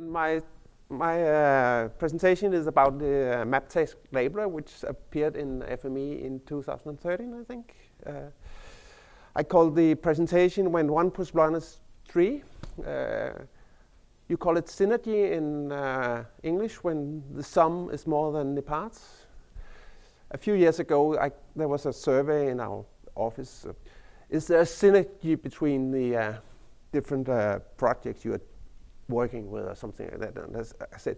And my presentation is about the map-text labeler, which appeared in FME in 2013, I think. I call the presentation "When 1 + 1 is 3." You call it synergy in English when the sum is more than the parts. A few years ago, there was a survey in our office. Is there a synergy between the different projects you are working with or something like that? And as I said,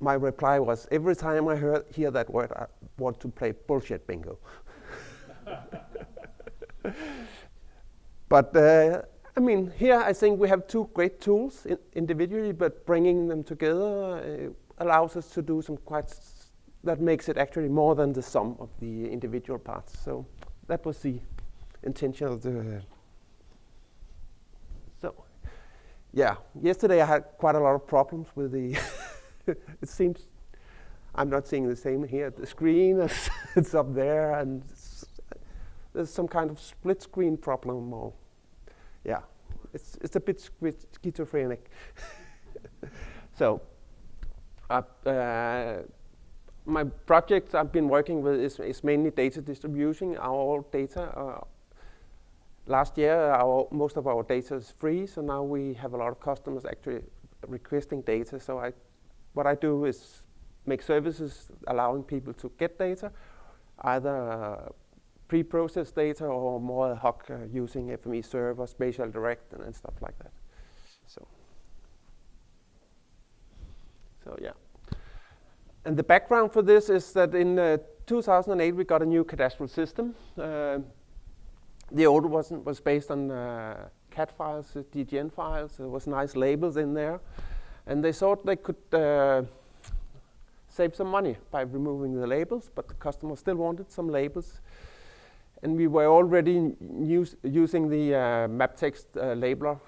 my reply was, every time I hear that word, I want to play bullshit bingo. But I mean, here I think we have two great tools individually, but bringing them together allows us to do some that makes it actually more than the sum of the individual parts. So that was the intention of the. So yeah, yesterday I had quite a lot of problems with the. It seems I'm not seeing the same here at the screen as it's up there, and there's some kind of split screen problem, or yeah, it's a bit schizophrenic. So my project I've been working with is mainly data distribution. Our data, last year most of our data is free, so now we have a lot of customers actually requesting data. So what I do is make services allowing people to get data, either pre-processed data or more ad hoc using FME server, spatial direct, and stuff like that. So yeah. And the background for this is that in 2008 we got a new cadastral system. The old was based on CAD files, DGN files. There was nice labels in there, and they thought they could save some money by removing the labels, but the customer still wanted some labels. And we were already using the map-text labeler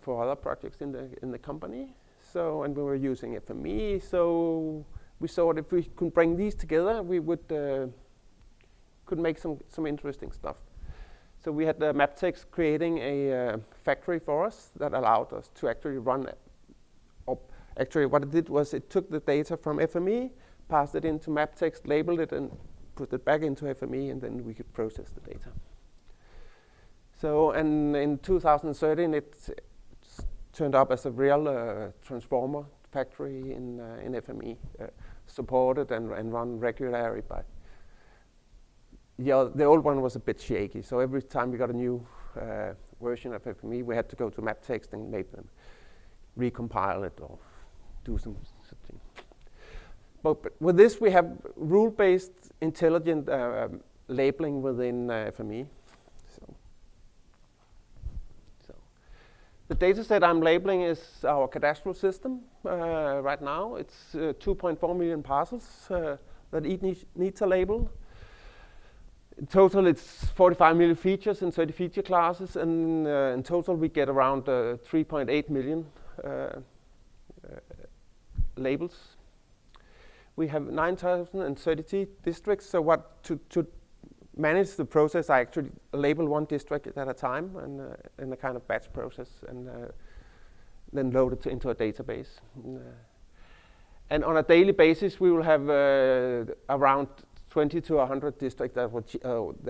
for other projects in the company. So, and we were using FME. So we thought if we could bring these together, we would could make some interesting stuff. So we had map-text creating a factory for us that allowed us to actually run. Actually, what it did was it took the data from FME, passed it into map-text, labeled it, and put it back into FME, and then we could process the data. So, and in 2013, it turned up as a real transformer factory in FME, supported and run regularly by. Yeah, the old one was a bit shaky, so every time we got a new version of FME, we had to go to map-text and make them recompile it or do something. But with this, we have rule-based intelligent labeling within FME. So the data set I'm labeling is our cadastral system. Right now, it's 2.4 million parcels that each needs a label. In total, it's 45 million features and 30 feature classes, and in total, we get around 3.8 million labels. We have 9,032 districts, so to manage the process, I actually label one district at a time and in a kind of batch process, and then load it into a database. And on a daily basis, we will have around 20 to 100 districts. There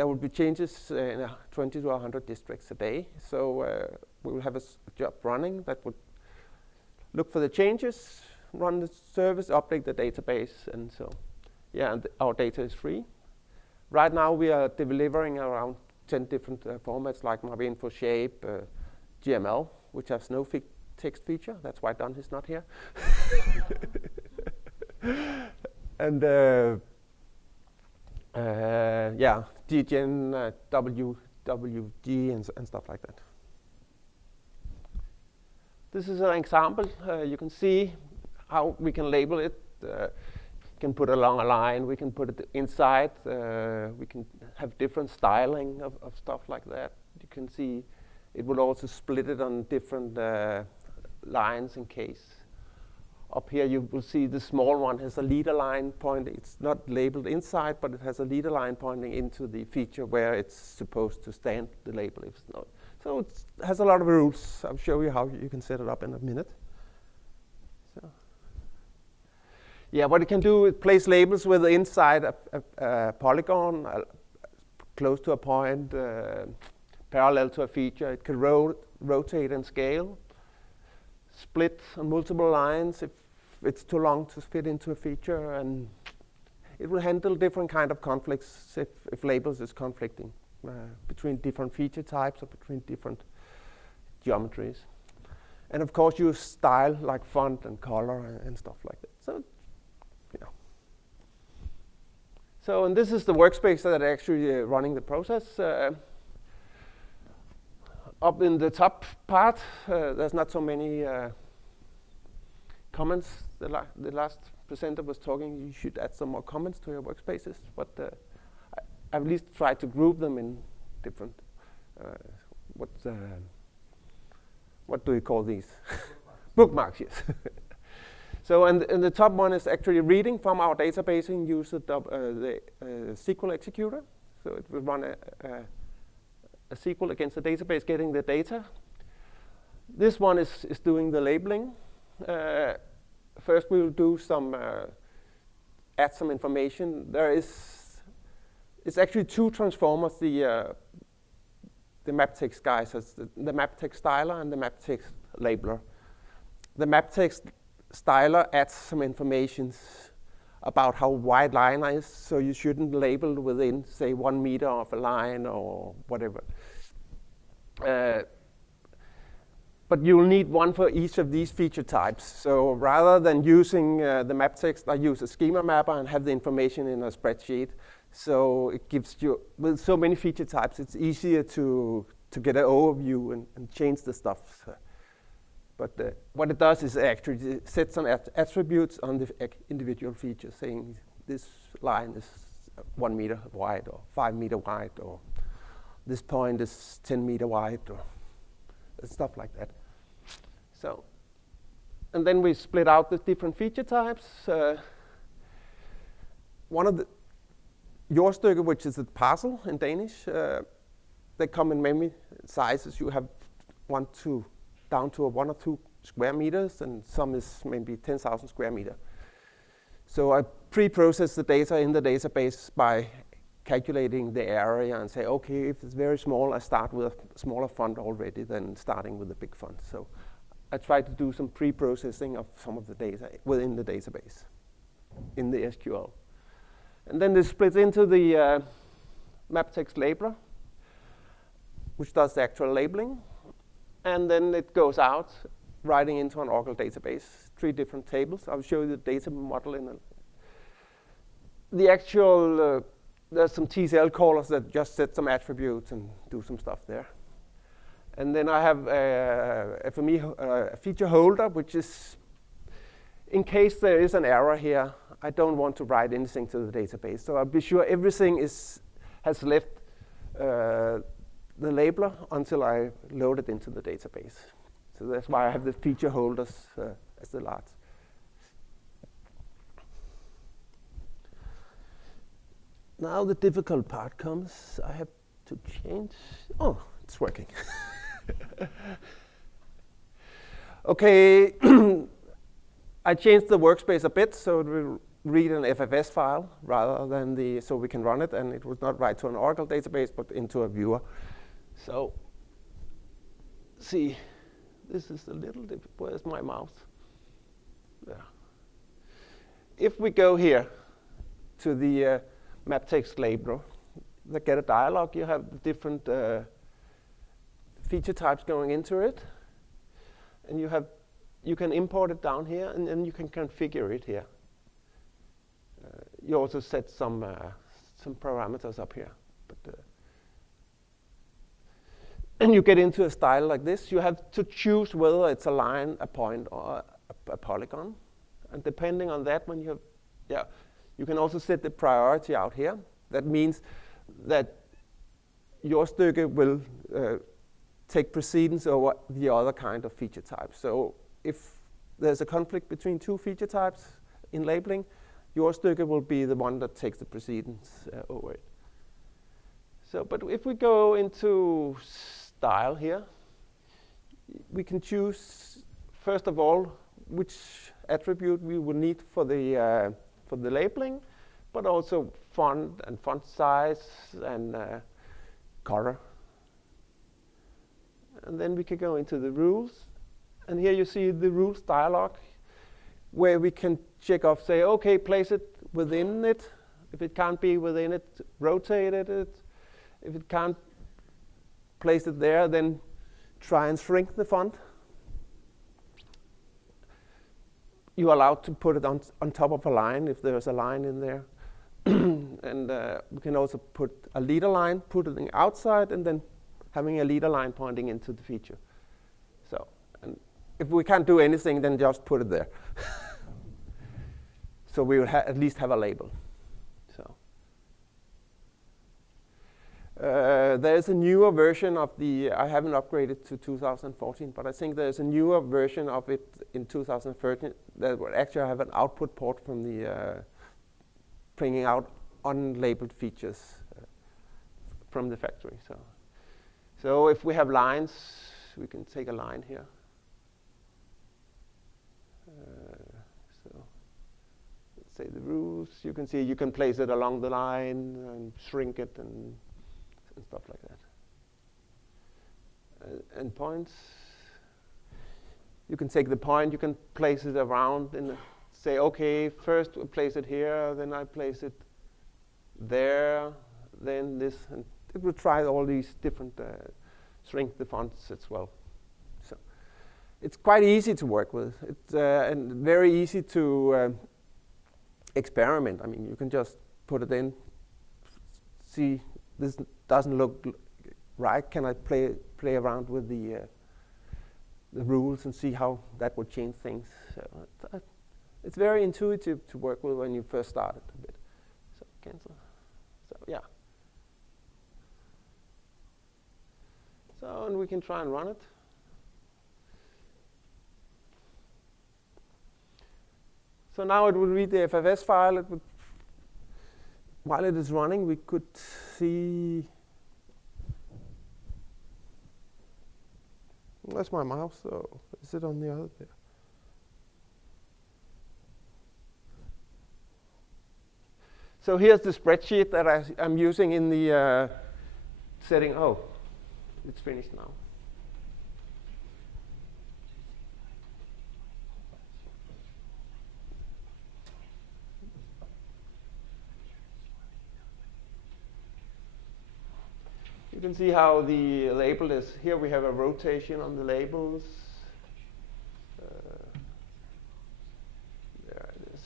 will be changes in 20 to 100 districts a day. So we will have a job running that would look for the changes, run the service, update the database, and so, yeah, and our data is free. Right now we are delivering around 10 different formats like Mapinfo, Shape, GML, which has no text feature. That's why Don is not here. And yeah, DGN, WWG, and stuff like that. This is an example. You can see how we can label it. We can put it along a line, we can put it inside, we can have different styling of stuff like that. You can see it will also split it on different lines in case. Up here you will see the small one has a leader line pointing. It's not labeled inside, but it has a leader line pointing into the feature where it's supposed to stand, the label if it's not. So it has a lot of rules. I'll show you how you can set it up in a minute. Yeah, what it can do is place labels with inside a polygon close to a point, parallel to a feature. It can rotate and scale, split on multiple lines if it's too long to fit into a feature, and it will handle different kind of conflicts if labels is conflicting between different feature types or between different geometries. And of course use style like font and color and stuff like that. So, yeah. So, and this is the workspace that actually running the process. Up in the top part, there's not so many comments. The last presenter was talking, you should add some more comments to your workspaces, but I at least try to group them in different, what do you call these? Bookmarks, yes. So, and the top one is actually reading from our database and use the SQL executor. So it will run a SQL against the database, getting the data. This one is doing the labeling. First, we will do some, add some information. It's actually two transformers, the map text guys, the map text styler and the map text labeler. The map text styler adds some information about how wide line is, so you shouldn't label within, say, 1 meter of a line or whatever. But you'll need one for each of these feature types. So rather than using the map text, I use a schema mapper and have the information in a spreadsheet. So it gives you, with so many feature types, it's easier to get an overview and change the stuff. But what it does is actually set some attributes on the individual features, saying this line is 1 meter wide or 5 meter wide, or this point is 10 meter wide, or stuff like that. So, and then we split out the different feature types. One of the jordstykke, which is a parcel in Danish, they come in many sizes. You have down to 1 or 2 square meters, and some is maybe 10,000 square meter. So I pre-process the data in the database by calculating the area and say, okay, if it's very small, I start with a smaller font already than starting with a big font. So I try to do some pre-processing of some of the data within the database in the SQL. And then this splits into the map text labeler, which does the actual labeling. And then it goes out, writing into an Oracle database, 3 different tables. I'll show you the data model in the actual, there's some TCL callers that just set some attributes and do some stuff there. And then I have a FME a feature holder, which is, in case there is an error here, I don't want to write anything to the database. So I'll be sure everything has left the labeler until I load it into the database. So that's why I have the feature holders as the last. Now the difficult part comes. I have to change. Oh, it's working. Okay, I changed the workspace a bit so it will read an FFS file rather than so we can run it, and it would not write to an Oracle database but into a viewer. So, see, this is a little difficult. Where's my mouse? There. If we go here to the map text labeler, they get a dialog. You have the different feature types going into it, and you can import it down here, and then you can configure it here. You also set some parameters up here, but. And you get into a style like this. You have to choose whether it's a line, a point, or a polygon. And depending on that, when you have, you can also set the priority out here. That means that jordstykke will take precedence over the other kind of feature type. So if there's a conflict between 2 feature types in labeling, jordstykke will be the one that takes the precedence over it. So, but if we go into style here, we can choose, first of all, which attribute we would need for the labeling, but also font and font size and color. And then we can go into the rules. And here you see the rules dialog, where we can check off, say, okay, place it within it. If it can't be within it, rotate it. If it can't place it there, then try and shrink the font. You're allowed to put it on top of a line if there's a line in there. And we can also put a leader line, put it outside, and then having a leader line pointing into the feature. So, and if we can't do anything, then just put it there. So we will at least have a label. So there's a newer version of the, I haven't upgraded to 2014, but I think there's a newer version of it in 2013 that would actually have an output port from the bringing out unlabeled features from the factory. So if we have lines, we can take a line here. So let's say the rules. You can see you can place it along the line and shrink it and stuff like that. And points. You can take the point. You can place it around and say, okay, first we place it here, then I place it there, then this, and it will try all these different shrink the fonts as well. So it's quite easy to work with. It's and very easy to experiment. I mean, you can just put it in, see this doesn't look right. Can I play around with the rules and see how that would change things? So it's very intuitive to work with when you first start it a bit. So cancel. So yeah. So and we can try and run it. So now it will read the FFS file. It would, while it is running, we could see. Where's my mouse? So is it on the other there? So here's the spreadsheet that I'm using in the setting. Oh, it's finished now. You can see how the label is. Here we have a rotation on the labels. There it is.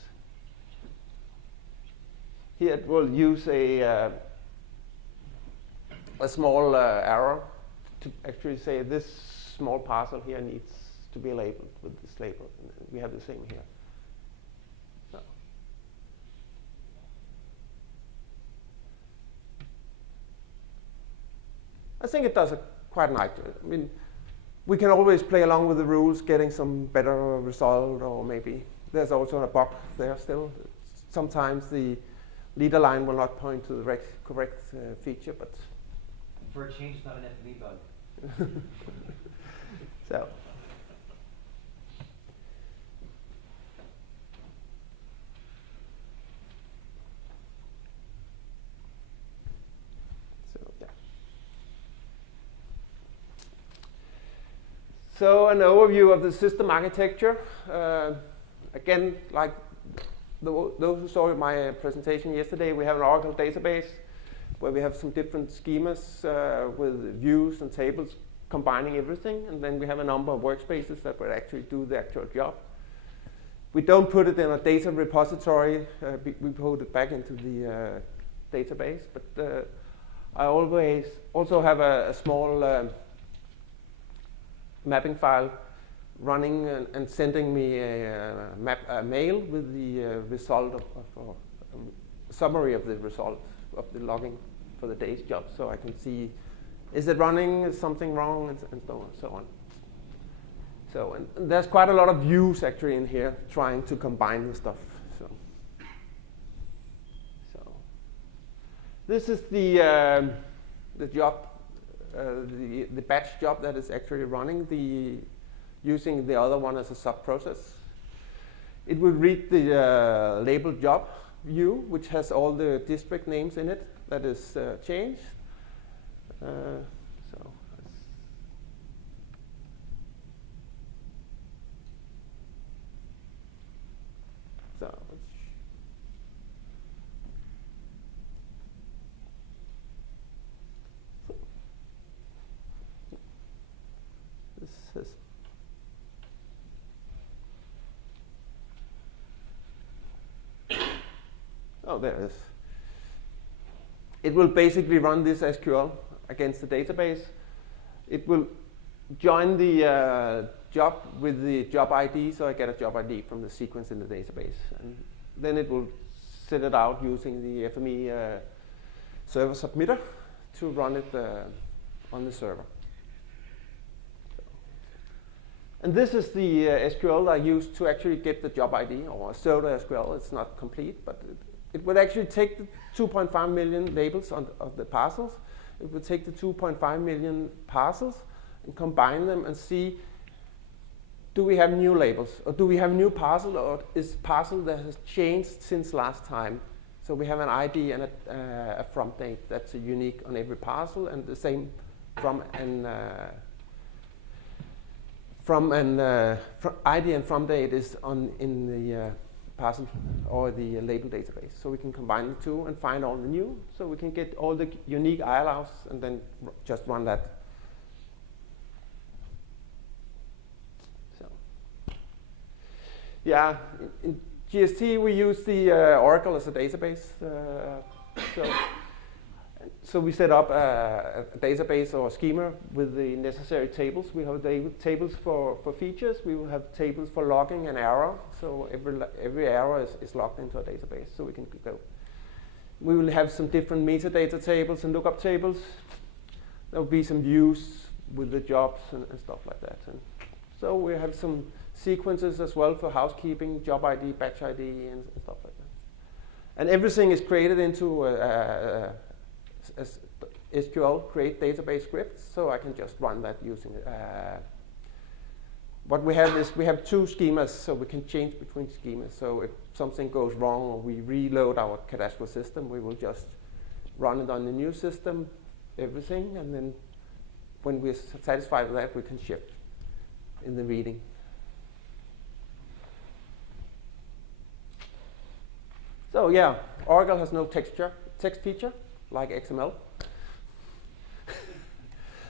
Here it will use a small arrow to actually say this small parcel here needs to be labeled with this label. And we have the same here. So. I think it does a quite nice job. I mean, we can always play along with the rules, getting some better result, or maybe there's also a bug there still. Sometimes the leader line will not point to the correct feature, but for a change, it's not an FME bug. So yeah. So an overview of the system architecture. Again, like those who saw my presentation yesterday, we have an Oracle database where we have some different schemas with views and tables combining everything. And then we have a number of workspaces that will actually do the actual job. We don't put it in a data repository. We put it back into the database. But I always also have a small mapping file running and sending me a mail with the result of a summary of the result of the logging for the day's job, so I can see, is it running, is something wrong, and so on. So and there's quite a lot of views actually in here trying to combine the stuff. So this is the job, the batch job that is actually running, using the other one as a sub-process. it will read the label job view, which has all the district names in it that is changed. This is there it is. It will basically run this SQL against the database. It will join the job with the job ID, so I get a job ID from the sequence in the database. And then it will set it out using the FME server submitter to run it on the server. And this is the SQL I used to actually get the job ID, or pseudo SQL. It's not complete, but it would actually take the 2.5 million labels of the parcels. It would take the 2.5 million parcels and combine them and see, do we have new labels, or do we have new parcel, or is parcel that has changed since last time? So we have an ID and a from date that's unique on every parcel, and the same from ID and from date is in the parcel or the label database. So we can combine the two and find all the new, so we can get all the unique ILRs and then just run that. So yeah, in GST we use the Oracle as a database. So we set up a database or a schema with the necessary tables. We have tables for features. We will have tables for logging and error. So every error is logged into a database, so we can go. We will have some different metadata tables and lookup tables. There will be some views with the jobs and stuff like that. And so we have some sequences as well for housekeeping, job ID, batch ID, and stuff like that. And everything is created into SQL create database scripts, so I can just run that using what we have is we have two schemas, so we can change between schemas. So if something goes wrong or we reload our cadastral system, we will just run it on the new system, everything, and then when we're satisfied with that, we can shift in the reading. So yeah, Oracle has no text feature like XML.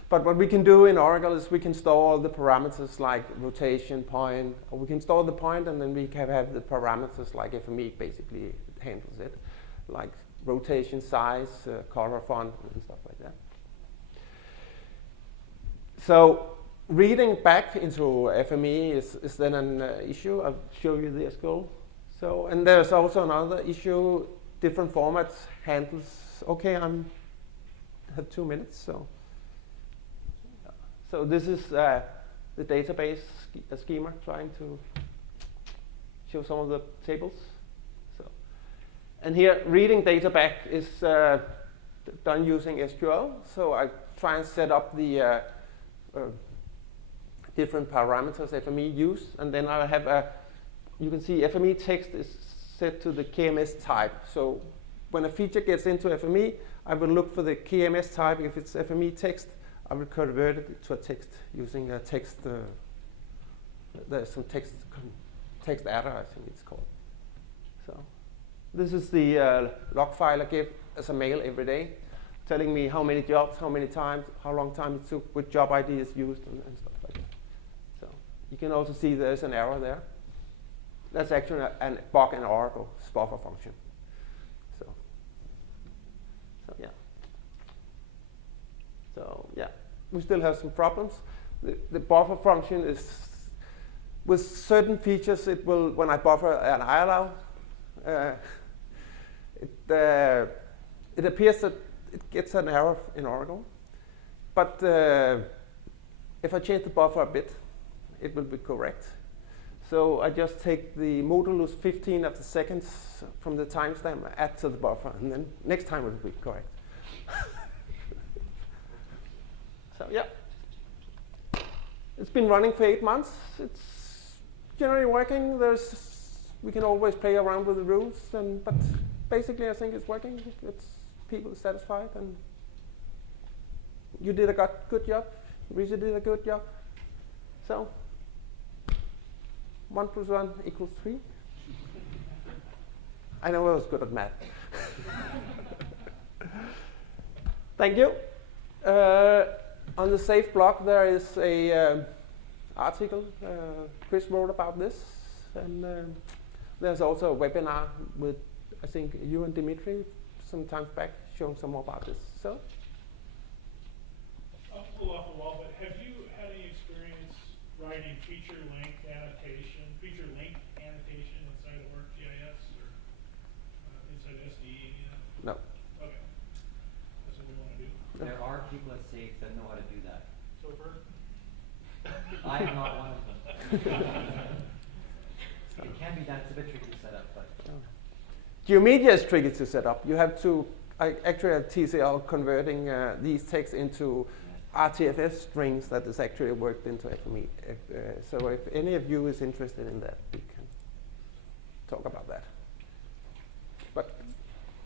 But what we can do in Oracle is we can store all the parameters like rotation, point, or we can store the point and then we can have the parameters like FME basically handles it, like rotation, size, color, font, and stuff like that. So reading back into FME is then an issue. I'll show you the SQL. So, and there's also another issue, different formats handles. Okay, I have 2 minutes, so this is the database schema trying to show some of the tables. So, and here reading data back is done using SQL. So I try and set up the different parameters FME use, and then I have you can see FME text is set to the KMS type. So when a feature gets into FME, I will look for the KMS type. If it's FME text, I will convert it to a text using a text. There's some text adder, I think it's called. So this is the log file I give as a mail every day, telling me how many jobs, how many times, how long time it took, which job ID is used, and stuff like that. So you can also see there's an error there. That's actually a bug in Oracle buffer function. So yeah. So yeah, we still have some problems. The buffer function is, with certain features, it will, when I buffer an ILR, it appears that it gets an error in Oracle. But if I change the buffer a bit, it will be correct. So I just take the modulus 15 of the seconds from the timestamp, add to the buffer, and then next time it will be correct. So yeah, it's been running for 8 months. It's generally working. There's we can always play around with the rules, but basically I think it's working. People are satisfied, and you did a good job. Risa did a good job. So 1 + 1 = 3. I know I was good at math. Thank you. On the SAFE blog, there is a article Chris wrote about this, and there's also a webinar with, I think, you and Dimitri some time back showing some more about this. So, I'll pull off a wall, but have you had any experience writing feature length annotation inside of ArcGIS or inside SDE? no. Okay, that's what we want to do. There are people at SAFE that know how to do that. So far. I am not one of them. It can be done. It's a bit tricky to set up, but Geomedia is tricky to set up. You have to actually have TCL converting these texts into RTFS strings that is actually worked into FME. So if any of you is interested in that, we can talk about that. But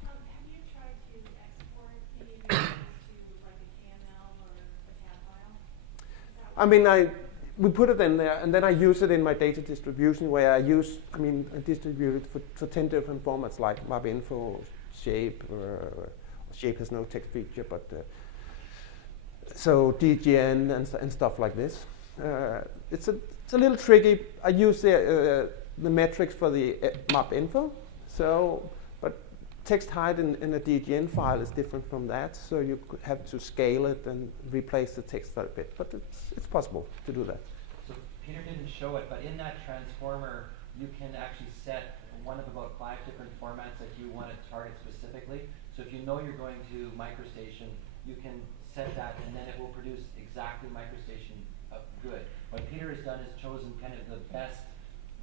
have you tried to export any of your images to like a KML or a CAD file? I mean, we put it in there, and then I use it in my data distribution, where I distribute it for 10 different formats, like MapInfo, Shape. Shape has no text feature, but so DGN and stuff like this. It's a little tricky. I use the metrics for the MapInfo, but text height in a DGN file is different from that, so you could have to scale it and replace the text a bit, but it's possible to do that. so Peter didn't show it, but in that transformer, you can actually set one of about 5 different formats that you want to target specifically. So if you know you're going to MicroStation, you can set that, and then it will produce exactly MicroStation good. What Peter has done is chosen kind of the best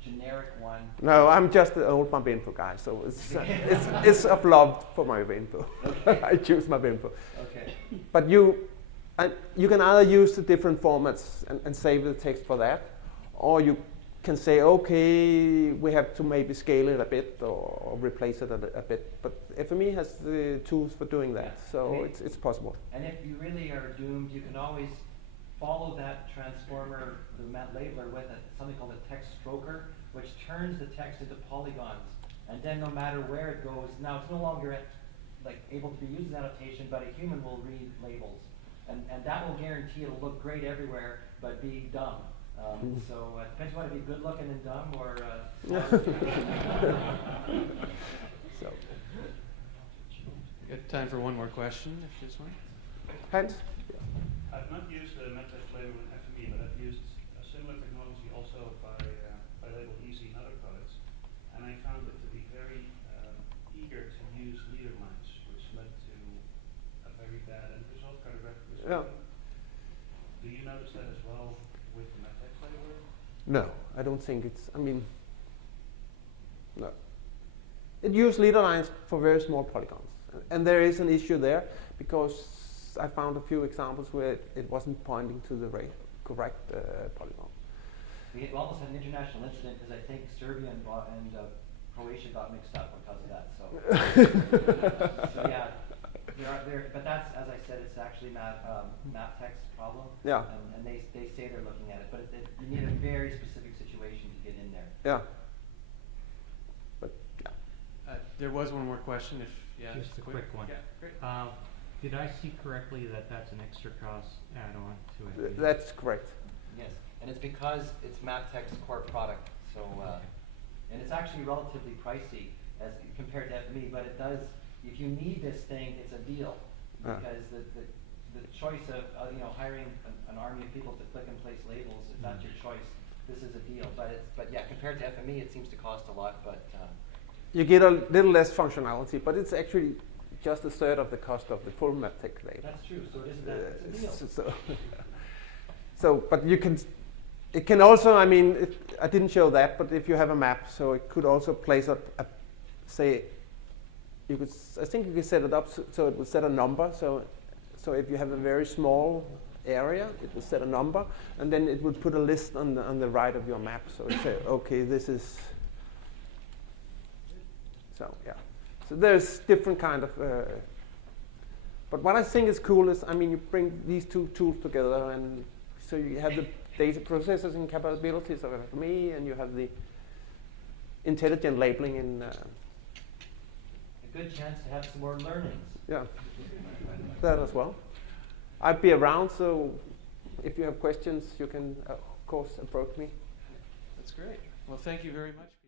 generic one. No, I'm just the old MapInfo guy, so it's of love for MapInfo. Okay. I choose MapInfo. Okay. But you can either use the different formats and save the text for that, or you can say, okay, we have to maybe scale it a bit or replace it a bit. But FME has the tools for doing that, so it's possible. And if you really are doomed, you can always follow that transformer, the labeler, with something called a text stroker, which turns the text into polygons. And then no matter where it goes, now it's no longer able to be used as annotation, but a human will read labels. And that will guarantee it'll look great everywhere, but be dumb. So it depends if you want to be good looking and dumb, or So, Got time for one more question, if there's one. Hans? I've not used the MapText label in FME, but I've used a similar technology also by LabelEZ and other products, and I found it to be very eager to use leader lines, which led to a very bad end result, cartographic Yeah. Do you notice that as well with the MapText labeler? No, I don't think it's, no. It used leader lines for very small polygons. And there is an issue there, because I found a few examples where it wasn't pointing to the correct polygon. we almost had an international incident because I think Serbia and Croatia got mixed up because of that. So yeah, but that's, as I said, it's actually MapText problem. Yeah. And they say they're looking at it, but you need a very specific situation to get in there. Yeah. But yeah. There was one more question, if Just a quick one. Yeah, great. Did I see correctly that that's an extra cost add-on to it? That's correct. Yes, and it's because it's MapText core product, so and it's actually relatively pricey as compared to FME, but it does. If you need this thing, it's a deal, because the choice of hiring an army of people to click and place labels, if that's your choice, this is a deal. But yeah, compared to FME, it seems to cost a lot, but. You get a little less functionality, but it's actually just a third of the cost of the full MapText label. That's true. So it isn't it's a deal. So, but it can also, I didn't show that, but if you have a map, so it could also place say, I think you could set it up so it would set a number. So if you have a very small area, it would set a number, and then it would put a list on the right of your map. So it say, okay, this is So yeah, so there's different kind of. But what I think is cool is, I mean, you bring these two tools together, and so you have the data processing capabilities of FME, and you have the intelligent labeling in. A good chance to have some more learnings. Yeah, that as well. I'd be around, so if you have questions, you can, of course, approach me. That's great. Well, thank you very much.